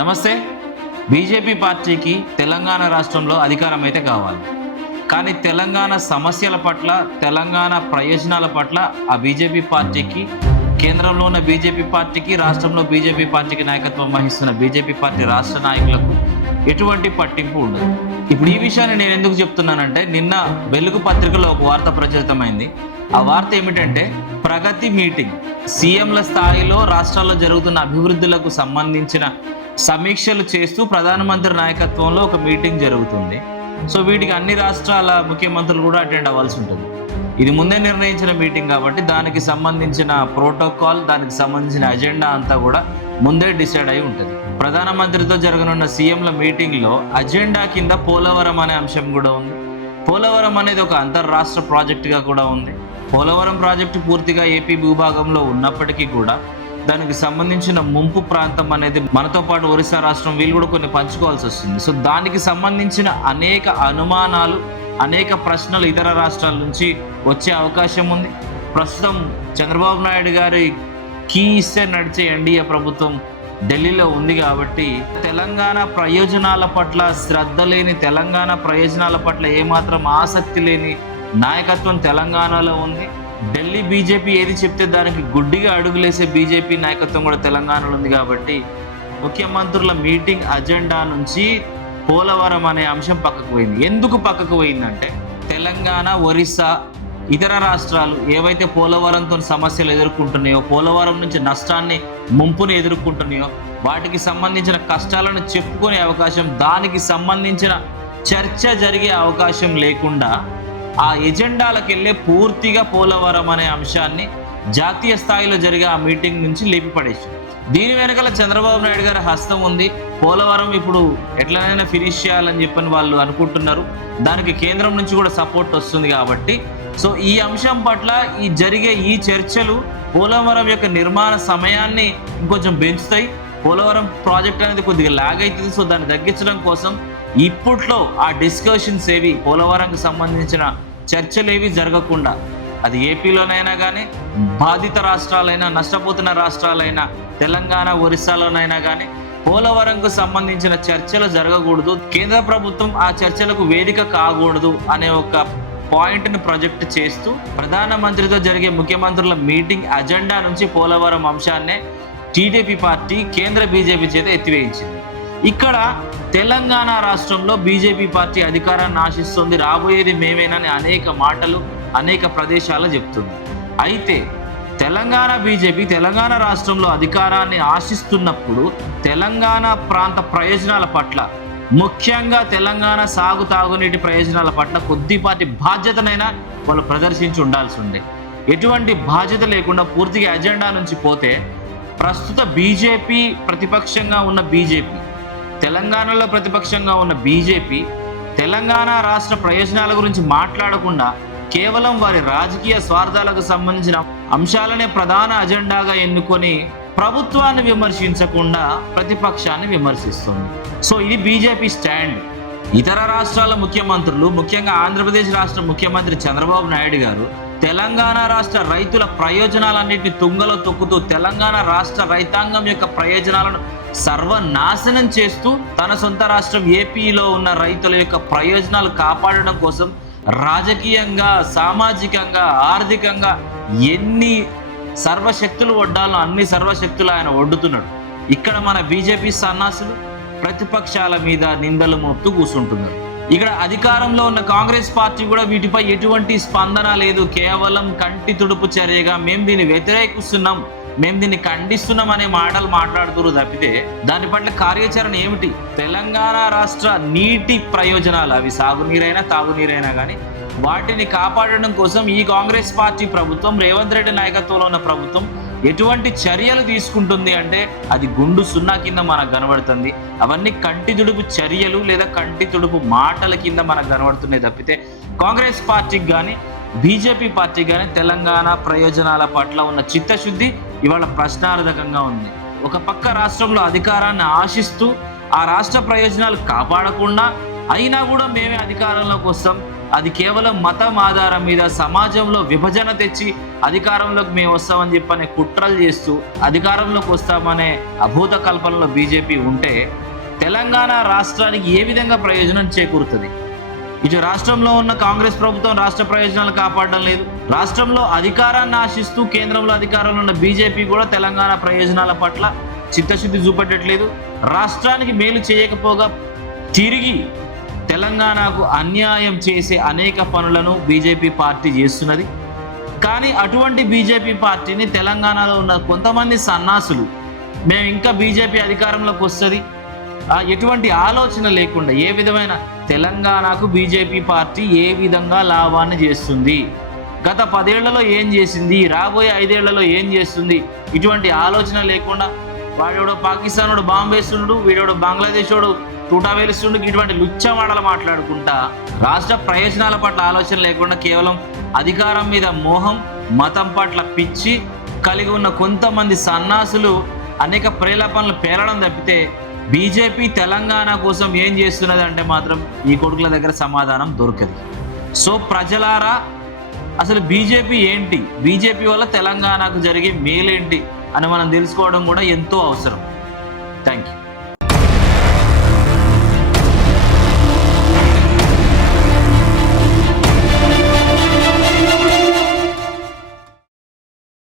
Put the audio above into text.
నమస్తే. బీజేపీ పార్టీకి తెలంగాణ రాష్ట్రంలో అధికారం అయితే కావాలి. కానీ తెలంగాణ సమస్యల పట్ల తెలంగాణ ప్రయోజనాల పట్ల ఆ బీజేపీ పార్టీకి కేంద్రంలో ఉన్న బీజేపీ పార్టీకి రాష్ట్రంలో బీజేపీ పార్టీకి నాయకత్వం వహిస్తున్న బీజేపీ పార్టీ రాష్ట్ర నాయకులకు ఎటువంటి పట్టింపు ఉండదు. ఇప్పుడు ఈ విషయాన్ని నేను ఎందుకు చెప్తున్నానంటే నిన్న వెలుగు పత్రికలో ఒక వార్త ప్రచురితమైంది. ఆ వార్త ఏమిటంటే ప్రగతి మీటింగ్ సీఎంల స్థాయిలో రాష్ట్రాల్లో జరుగుతున్న అభివృద్ధులకు సంబంధించిన సమీక్షలు చేస్తూ ప్రధానమంత్రి నాయకత్వంలో ఒక మీటింగ్ జరుగుతుంది. సో వీటికి అన్ని రాష్ట్రాల ముఖ్యమంత్రులు కూడా అటెండ్ అవ్వాల్సి ఉంటుంది. ఇది ముందే నిర్ణయించిన మీటింగ్ కాబట్టి దానికి సంబంధించిన ప్రోటోకాల్ దానికి సంబంధించిన అజెండా అంతా కూడా ముందే డిసైడ్ అయి ఉంటుంది. ప్రధానమంత్రితో జరగనున్న సీఎంల మీటింగ్లో అజెండా కింద పోలవరం అనే అంశం కూడా ఉంది. పోలవరం అనేది ఒక అంతర్రాష్ట్ర ప్రాజెక్టుగా కూడా ఉంది. పోలవరం ప్రాజెక్టు పూర్తిగా ఏపీ భూభాగంలో ఉన్నప్పటికీ కూడా దానికి సంబంధించిన ముంపు ప్రాంతం అనేది మనతో పాటు ఒరిస్సా రాష్ట్రం వీళ్ళు కూడా కొన్ని పంచుకోవాల్సి వస్తుంది. సో దానికి సంబంధించిన అనేక అనుమానాలు అనేక ప్రశ్నలు ఇతర రాష్ట్రాల నుంచి వచ్చే అవకాశం ఉంది. ప్రస్తుతం చంద్రబాబు నాయుడు గారి కీ ఇస్తే నడిచే ఎన్డీఏ ప్రభుత్వం ఢిల్లీలో ఉంది కాబట్టి తెలంగాణ ప్రయోజనాల పట్ల శ్రద్ధ లేని తెలంగాణ ప్రయోజనాల పట్ల ఏమాత్రం ఆసక్తి లేని నాయకత్వం తెలంగాణలో ఉంది. ఢిల్లీ బీజేపీ ఏది చెప్తే దానికి గుడ్డిగా అడుగులేసే బీజేపీ నాయకత్వం కూడా తెలంగాణలో ఉంది కాబట్టి ముఖ్యమంత్రుల మీటింగ్ అజెండా నుంచి పోలవరం అనే అంశం పక్కకు పోయింది. ఎందుకు పక్కకు పోయిందంటే తెలంగాణ ఒరిస్సా ఇతర రాష్ట్రాలు ఏవైతే పోలవరంతో సమస్యలు ఎదుర్కొంటున్నాయో పోలవరం నుంచి నష్టాన్ని ముంపుని ఎదుర్కొంటున్నాయో వాటికి సంబంధించిన కష్టాలను చెప్పుకునే అవకాశం దానికి సంబంధించిన చర్చ జరిగే అవకాశం లేకుండా ఆ ఎజెండాలకు వెళ్ళే పూర్తిగా పోలవరం అనే అంశాన్ని జాతీయ స్థాయిలో జరిగే ఆ మీటింగ్ నుంచి లేపిపడేసి దీని వెనకాల చంద్రబాబు నాయుడు గారి హస్తం ఉంది. పోలవరం ఇప్పుడు ఎట్లనైనా ఫినిష్ చేయాలని చెప్పని వాళ్ళు అనుకుంటున్నారు. దానికి కేంద్రం నుంచి కూడా సపోర్ట్ వస్తుంది కాబట్టి. సో ఈ అంశం పట్ల ఈ జరిగే ఈ చర్చలు పోలవరం యొక్క నిర్మాణ సమయాన్ని ఇంకొంచెం పెంచుతాయి. పోలవరం ప్రాజెక్ట్ అనేది కొద్దిగా లాగ్ అవుతుంది సో దాన్ని తగ్గించడం కోసం ఇప్పట్లో ఆ డిస్కషన్స్ ఏవి పోలవరంకి సంబంధించిన చర్చలేవి జరగకుండా. అది ఏపీలోనైనా కానీ బాధిత రాష్ట్రాలైనా నష్టపోతున్న రాష్ట్రాలైనా తెలంగాణ ఒరిస్సాలోనైనా కానీ పోలవరంకు సంబంధించిన చర్చలు జరగకూడదు. కేంద్ర ప్రభుత్వం ఆ చర్చలకు వేదిక కాకూడదు అనే ఒక పాయింట్ను ప్రొజెక్ట్ చేస్తూ ప్రధానమంత్రితో జరిగే ముఖ్యమంత్రుల మీటింగ్ అజెండా నుంచి పోలవరం అంశాన్నే టీడీపీ పార్టీ కేంద్ర బీజేపీ చేత ఎత్తివేయించింది. ఇక్కడ తెలంగాణ రాష్ట్రంలో బీజేపీ పార్టీ అధికారాన్ని ఆశిస్తుంది. రాబోయేది మేమేనని అనేక మాటలు అనేక ప్రదేశాలు చెప్తుంది. అయితే తెలంగాణ బీజేపీ తెలంగాణ రాష్ట్రంలో అధికారాన్ని ఆశిస్తున్నప్పుడు తెలంగాణ ప్రాంత ప్రయోజనాల పట్ల ముఖ్యంగా తెలంగాణ సాగు తాగునీటి ప్రయోజనాల పట్ల కొద్దిపాటి బాధ్యతనైనా వాళ్ళు ప్రదర్శించి ఉండాల్సి ఉండే ఎటువంటి బాధ్యత లేకుండా పూర్తిగా ఎజెండా నుంచి పోతే ప్రస్తుత బీజేపీ ప్రతిపక్షంగా ఉన్న బీజేపీ తెలంగాణలో ప్రతిపక్షంగా ఉన్న బీజేపీ తెలంగాణ రాష్ట్ర ప్రయోజనాల గురించి మాట్లాడకుండా కేవలం వారి రాజకీయ స్వార్థాలకు సంబంధించిన అంశాలనే ప్రధాన అజెండాగా ఎన్నుకొని ప్రభుత్వాన్ని విమర్శించకుండా ప్రతిపక్షాన్ని విమర్శిస్తుంది. సో ఇది బీజేపీ స్టాండ్. ఇతర రాష్ట్రాల ముఖ్యమంత్రులు ముఖ్యంగా ఆంధ్రప్రదేశ్ రాష్ట్ర ముఖ్యమంత్రి చంద్రబాబు నాయుడు గారు తెలంగాణ రాష్ట్ర రైతుల ప్రయోజనాలన్నింటినీ తుంగలో తొక్కుతూ తెలంగాణ రాష్ట్ర రైతాంగం యొక్క ప్రయోజనాలను సర్వనాశనం చేస్తూ తన సొంత రాష్ట్రం ఏపీలో ఉన్న రైతుల యొక్క ప్రయోజనాలు కాపాడడం కోసం రాజకీయంగా సామాజికంగా ఆర్థికంగా ఎన్ని సర్వశక్తులు వడ్డాలో అన్ని సర్వశక్తులు ఆయన వడ్డుతున్నాడు. ఇక్కడ మన బీజేపీ సన్నాసులు ప్రతిపక్షాల మీద నిందలు మోపుతూ కూర్చుంటున్నారు. ఇక్కడ అధికారంలో ఉన్న కాంగ్రెస్ పార్టీ కూడా వీటిపై ఎటువంటి స్పందన లేదు. కేవలం కంటి తుడుపు చర్యగా మేము దీన్ని వ్యతిరేకిస్తున్నాం. మేము దీన్ని ఖండిస్తున్నాం అనే మాటలు మాట్లాడుతున్నారు తప్పితే దాని పట్ల కార్యాచరణ ఏమిటి? తెలంగాణ రాష్ట్ర నీటి ప్రయోజనాలు అవి సాగునీరైనా తాగునీరైనా కానీ వాటిని కాపాడడం కోసం ఈ కాంగ్రెస్ పార్టీ ప్రభుత్వం రేవంత్ రెడ్డి నాయకత్వంలో ఉన్న ప్రభుత్వం ఎటువంటి చర్యలు తీసుకుంటుంది అంటే అది గుండు సున్నా కింద మనకు కనబడుతుంది. అవన్నీ కంటి తుడుపు చర్యలు లేదా కంటి తుడుపు మాటల కింద మనకు కనబడుతున్నాయి తప్పితే కాంగ్రెస్ పార్టీకి కానీ బీజేపీ పార్టీకి కానీ తెలంగాణ ప్రయోజనాల పట్ల ఉన్న చిత్తశుద్ధి ఇవాళ ప్రశ్నార్థకంగా ఉంది. ఒక పక్క రాష్ట్రంలో అధికారాన్ని ఆశిస్తూ ఆ రాష్ట్ర ప్రయోజనాలు కాపాడకుండా అయినా కూడా మేమే అధికారంలోకి వస్తాం. అది కేవలం మతం ఆధారం మీద సమాజంలో విభజన తెచ్చి అధికారంలోకి మేము వస్తామని చెప్పనే కుట్రలు చేస్తూ అధికారంలోకి వస్తామనే అభూత కల్పనలో బీజేపీ ఉంటే తెలంగాణ రాష్ట్రానికి ఏ విధంగా ప్రయోజనం చేకూరుతుంది? ఇటు రాష్ట్రంలో ఉన్న కాంగ్రెస్ ప్రభుత్వం రాష్ట్ర ప్రయోజనాలు కాపాడడం లేదు. రాష్ట్రంలో అధికారాన్ని ఆశిస్తూ కేంద్రంలో అధికారంలో ఉన్న బీజేపీ కూడా తెలంగాణ ప్రయోజనాల పట్ల చిత్తశుద్ధి చూపెట్టట్లేదు. రాష్ట్రానికి మేలు చేయకపోగా తిరిగి తెలంగాణకు అన్యాయం చేసే అనేక పనులను బీజేపీ పార్టీ చేస్తున్నది. కానీ అటువంటి బీజేపీ పార్టీని తెలంగాణలో ఉన్న కొంతమంది సన్నాసులు మేము ఇంకా బీజేపీ అధికారంలోకి వస్తుంది ఎటువంటి ఆలోచన లేకుండా ఏ విధమైన తెలంగాణకు బీజేపీ పార్టీ ఏ విధంగా లాభాన్ని చేస్తుంది? గత పదేళ్ళలో ఏం చేసింది? రాబోయే ఐదేళ్ళలో ఏం చేస్తుంది? ఇటువంటి ఆలోచన లేకుండా వాడెవడో వాడు బాంబు వీడోడు వీడెవడో బంగ్లాదేశోడు టూటా వేలుస్తుండకి ఇటువంటి లుచ్చమాటలు మాట్లాడుకుంటా రాష్ట్ర ప్రయోజనాల పట్ల ఆలోచన లేకుండా కేవలం అధికారం మీద మోహం మతం పట్ల పిచ్చి కలిగి ఉన్న కొంతమంది సన్నాసులు అనేక ప్రేలాపనలు పేలడం తప్పితే బీజేపీ తెలంగాణ కోసం ఏం చేస్తున్నది అంటే మాత్రం ఈ కొడుకుల దగ్గర సమాధానం దొరకదు. సో ప్రజలారా అసలు బీజేపీ ఏంటి? బీజేపీ వల్ల తెలంగాణకు జరిగే మేలేంటి అని మనం తెలుసుకోవడం కూడా ఎంతో అవసరం. Thank you